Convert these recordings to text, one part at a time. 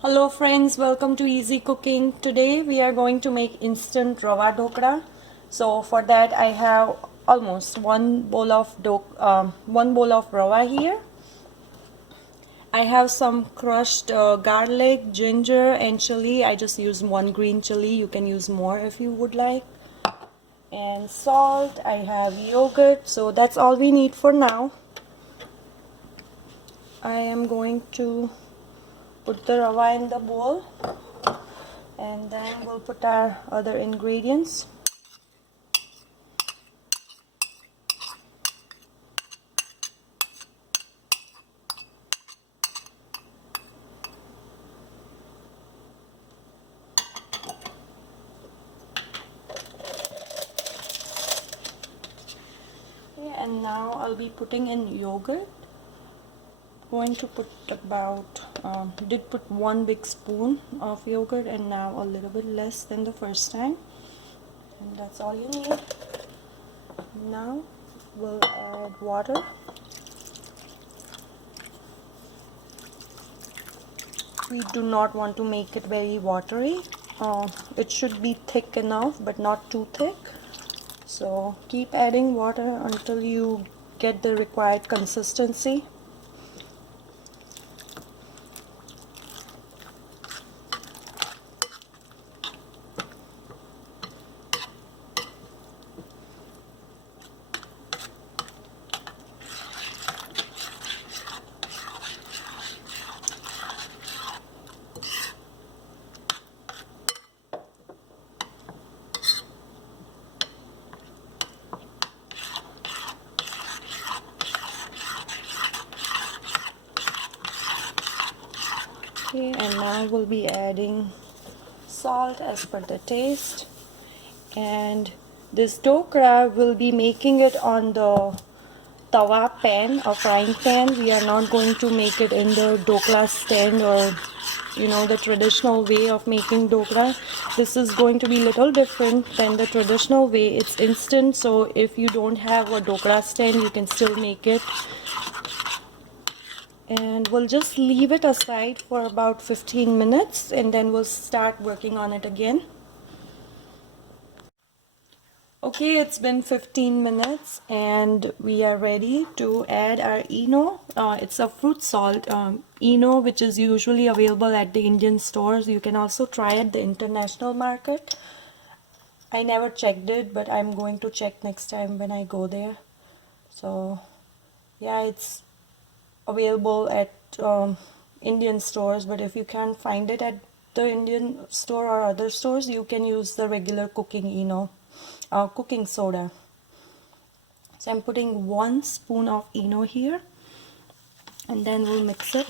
Hello friends, welcome to Easy Cooking. Today we are going to make instant Rawa Dhokla. So for that I have almost one bowl of Rawa here. I have some crushed garlic, ginger and chili. I just use one green chili. You can use more if you would like. And salt. I have yogurt. So that's all we need for now. I am going to put the Rawa in the bowl. And then we'll put our other ingredients. Okay, and now I'll be putting in yogurt. Going to put about did put one big spoon of yogurt and now a little bit less than the first time, and that's all you need. Now we'll add water. We do not want to make it very watery. It should be thick enough but not too thick, so keep adding water until you get the required consistency. Okay, and now we'll be adding salt as per the taste. And this dhokla will be making it on the tawa pan or frying pan. We are not going to make it in the dhokla stand or the traditional way of making dhokla. This is going to be little different than the traditional way. It's instant, so if you don't have a dhokla stand, you can still make it. And we'll just leave it aside for about 15 minutes and then we'll start working on it again. Okay, it's been 15 minutes and we are ready to add our Eno. It's a fruit salt, Eno, which is usually available at the Indian stores. You can also try at the international market. I never checked it, but I'm going to check next time when I go there. So yeah, it's available at Indian stores, but if you can't find it at the Indian store or other stores, you can use the regular cooking Eno, cooking soda. So I'm putting 1 spoon of Eno here, and then we'll mix it.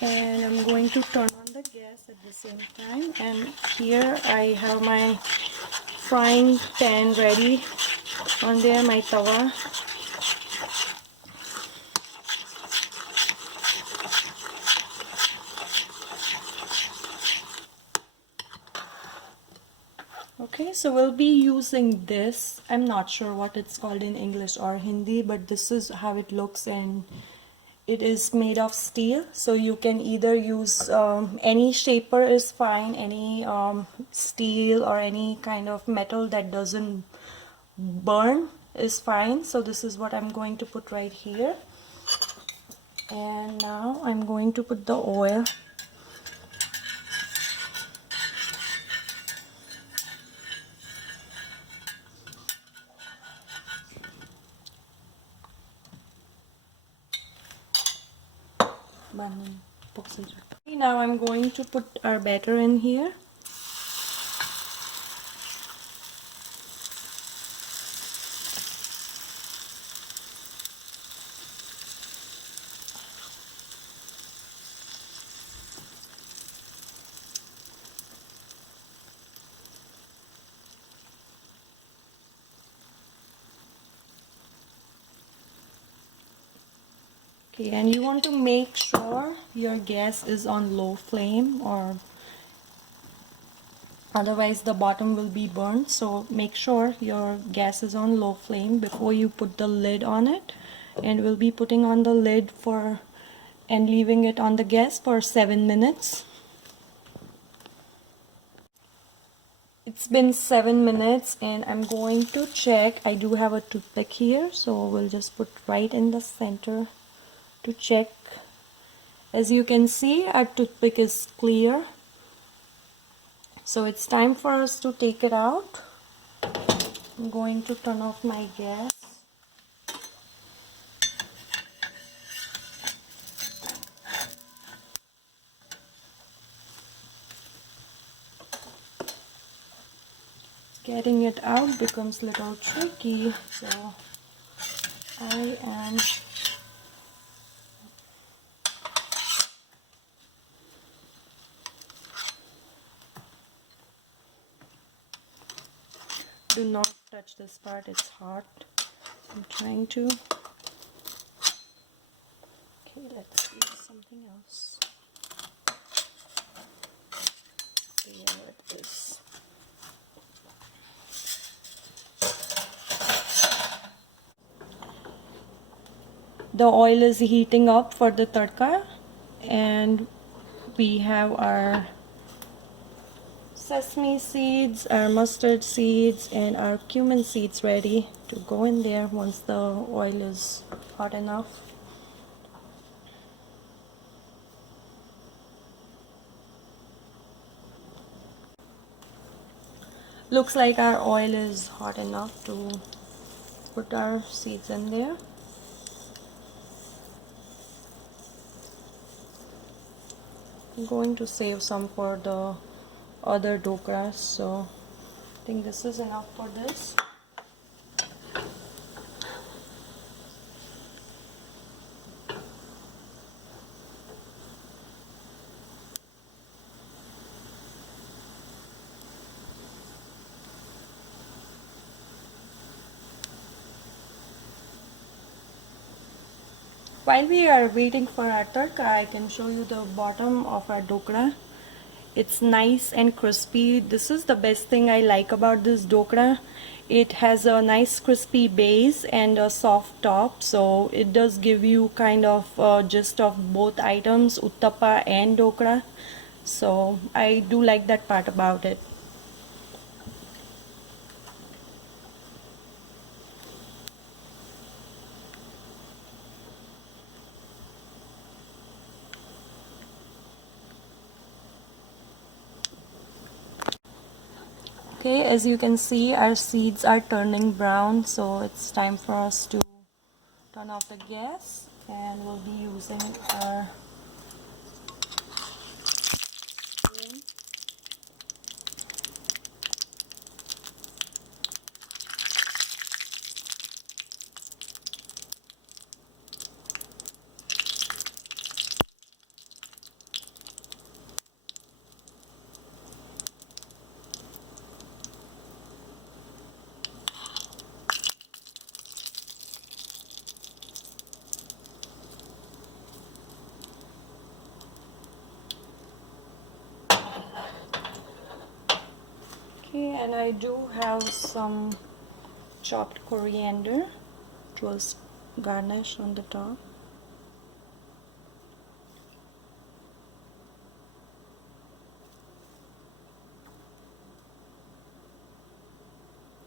And I'm going to turn on the gas at the same time, and here I have my frying pan ready. On there, my tawa. Okay, so we'll be using this. I'm not sure what it's called in English or Hindi, but this is how it looks, and it is made of steel. So you can either use any shaper is fine, any steel or any kind of metal that doesn't burn is fine. So this is what I'm going to put right here. And now I'm going to put the oil. Now I'm going to put our batter in here. Okay, and you want to make sure your gas is on low flame, or otherwise the bottom will be burnt. So make sure your gas is on low flame before you put the lid on it, and we'll be putting on the lid for and leaving it on the gas for 7 minutes. It's been 7 minutes and I'm going to check. I do have a toothpick here, so we'll just put right in the center to check. As you can see, our toothpick is clear, so it's time for us to take it out. I'm going to turn off my gas. Getting it out becomes a little tricky, so I am do not touch this part, it's hot. I'm trying to. Okay, let's use something else. There it is. The oil is heating up for the tadka, and we have our sesame seeds, our mustard seeds, and our cumin seeds ready to go in there once the oil is hot enough. Looks like our oil is hot enough to put our seeds in there. I'm going to save some for the other dhoklas, so I think this is enough for this. While we are waiting for our tadka, I can show you the bottom of our dhokla. It's nice and crispy. This is the best thing I like about this dhokla. It has a nice crispy base and a soft top, so it does give you kind of gist of both items, uttapa and dhokla. So I do like that part about it. Okay, as you can see, our seeds are turning brown, so it's time for us to turn off the gas, and we'll be using our spoon. Okay, and I do have some chopped coriander, which was garnish on the top.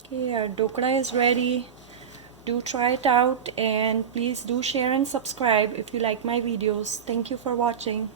Okay, our dhokla is ready. Do try it out, and please do share and subscribe if you like my videos. Thank you for watching.